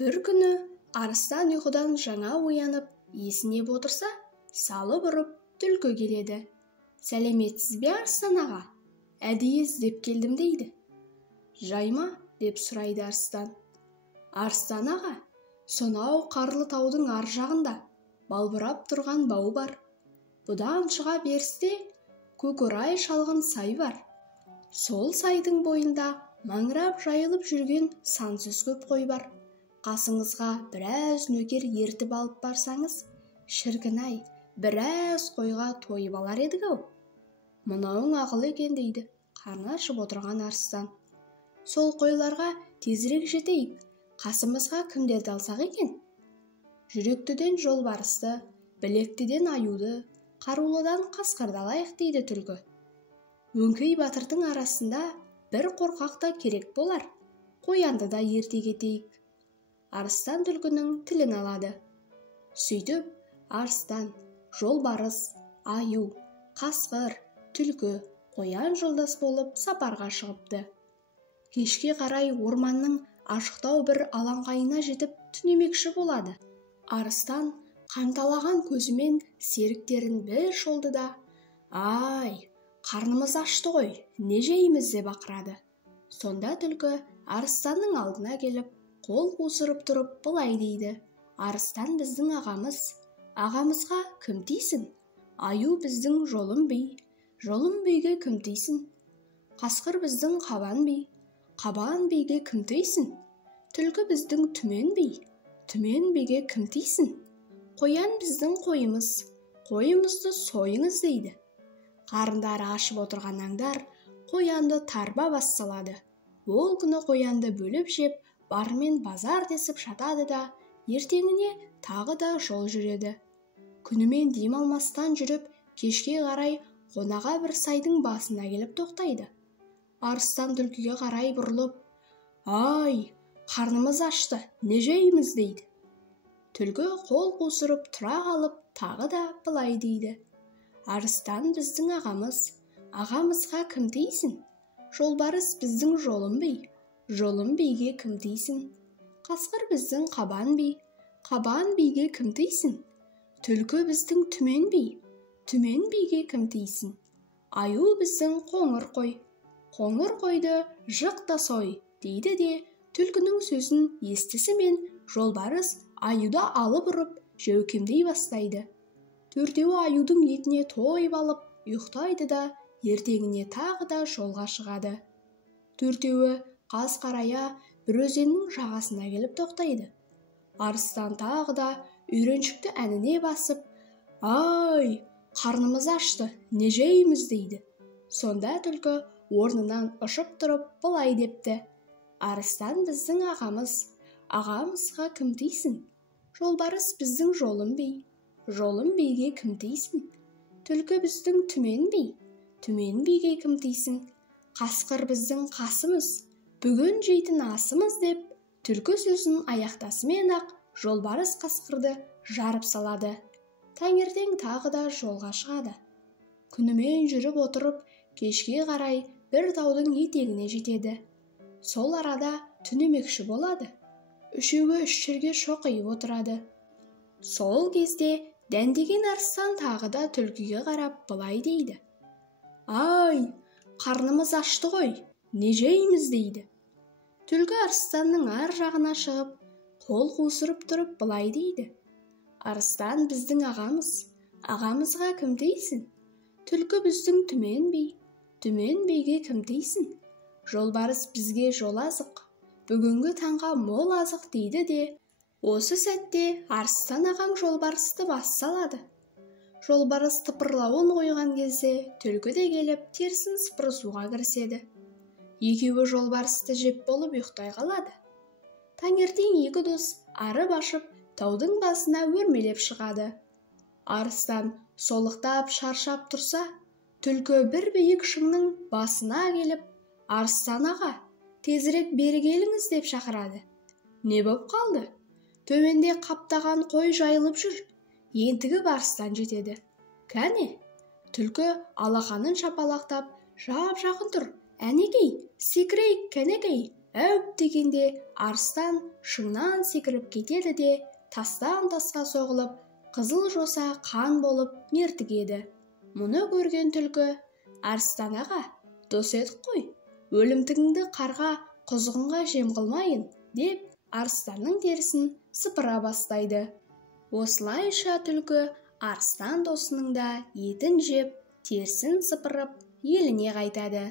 Бір күні арыстан ұйқыдан жаңа оянып, есінеп отырса, салып ұрып түлкі келеді. «Сәлеметсіз бе, Арыстан аға? Әдейі іздеп келдім» дейді. «Жайма?» деп сұрайды арыстан. «Арыстан аға, сонау қарлы таудың ар жағында балбырап тұрған бау бар. Бұдан шыға берісте көкорай шалғын сай бар. Сол сайдың бойында маңырап жайылып жүрген сансыз көп қой бар. Қасыңызға біраз нөкер ертіп алып барсаңыз, шіркін-ай, біраз қойға тойып алар едік-ау». «Мынауың ақыл екен» дейді қарны ашып отырған арыстан. «Сол қойларға тезірек жетейік, қасымызға кімдерді алсақ екен?» «Жүректіден жолбарысты, білектіден аюды, қарулыдан қасқырды алайық» дейді түлкі. «Өңкей батырдың арасында бір қорқақ та керек болар, қоянды да ерте кетейік». Арыстан түлкінің тілін алады. Сөйтіп, арыстан, жолбарыс, аю, қасқыр, түлкі, қоян жолдас болып сапарға шығыпты. Кешке қарай орманның ашықтау бір алаңқайына жетіп түнемекші болады. Арыстан қанталаған көзімен серіктерін бір шолды да: «Ай, қарнымыз ашты ғой, не жейміз?» деп ақырады. Сонда түлкі арыстанның алдына келіп, қол қусырып тұрып былай дейді: «Арыстан біздің ағамыз, ағамызға кім тисін? Аю біздің жолым би, жолым биге кім тисін? Қасқыр біздің қабан би, қабан биге кім тисін? Түлкі біздің түмен би, түмен биге кім тисін? Қоян біздің қойымыз, қойымызды сойыңыз» дейді. Қарындары ашып отырған аңдар қоянды тарба бас салады. Ол күні қоянды бөліп жеп, бармен базар десіп жатады да, ертеңіне тағы да жол жүреді. Күнімен дем алмастан жүріп, кешке қарай қонаға бір сайдың басына келіп тоқтайды. Арыстан түлкіге қарай бұрылып: «Ай, қарнымыз ашты, не жейміз?» дейді. Түлкі қол қусырып тұра қалып, тағы да былай дейді: «Арыстан біздің ағамыз, ағамызға кім тисін? Жолбарыс біздің жолым би, жолым биге кім тисін? Қасқыр біздің қабан би, қабан биге кім тисін? Түлкі біздің түмен би, түмен биге кім тисін? Аю біздің қоңыр қой, қоңыр қойды жық та сой» дейді де, түлкінің сөзін естісімен жолбарыс аюда алып ұрып жәукемдей бастайды. Төртеуі аюдың етіне тойып алып ұйықтайды да, ертеңіне тағы да жолға шығады. Төртеуі қас қарая бір өзеннің жағасына келіп тоқтайды. Арыстан тағы да үйреншікті әніне басып: «Ай, қарнымыз ашты, не жейміз?» дейді. Сонда түлкі орнынан ұшып тұрып былай депті: «Арыстан біздің ағамыз, ағамызға кім тисін? Жолбарыс біздің жолым би, жолым биге кім тисін? Түлкі біздің түмен би, түмен биге кім тисін? Қасқыр біздің қасымыз, бүгін жейтін асымыз» деп, түлкі сөзін аяқтасымен ақ жолбарыс қасқырды жарып салады. Таңертең тағы да жолға шығады. Күнімен жүріп отырып, кешке қарай бір таудың етегіне жетеді. Сол арада түнемекші болады. Үшеуі үш жерге шоқиып отырады. Сол кезде дәндеген арыстан тағы да түлкіге қарап былай дейді: «Ай, қарнымыз ашты ғой, не жейміз?» дейді. Түлкі арыстанның ар жағына шығып, қол қусырып тұрып былай дейді: «Арыстан біздің ағамыз, ағамызға кім тисін? Түлкі біздің түмен би, түмен биге кім тисін? Жолбарыс бізге жол азық, бүгінгі таңға мол азық» дейді де, осы сәтте арыстан ағам жолбарысты бас салады. Жолбарыс тыпырлауын қойған кезде түлкі де келіп терісін сыпырысуға кіріседі. Екеуі жолбарысты жеп болып ұйықтай қалады. Таңертең екі дос арып ашып таудың басына өрмелеп шығады. Арыстан солықтап шаршап тұрса, түлкі бір биік шыңның басына келіп: «Арыстан аға, тезірек бері келіңіз» деп шақырады. «Не боп қалды? Төменде қаптаған қой жайылып жүр, ентігі барыстан жетеді». «Кәне?» Түлкі алақанын шапалақтап: «Жап жақын тұр, әнекей, секірейік, кәнекей, әуп дегенде арыстан шыңнан секіріп кетеді де тастан тасқа соғылып қызыл жоса қан болып мертігеді. Мұны көрген түлкі: арыстан аға, дос едік қой, өлімтігіңді қарға құзғынға жем қылмайын деп арыстанның терісін сыпыра бастайды. Осылайша түлкі арыстан досының да етін жеп, терісін сыпырып еліне қайтады.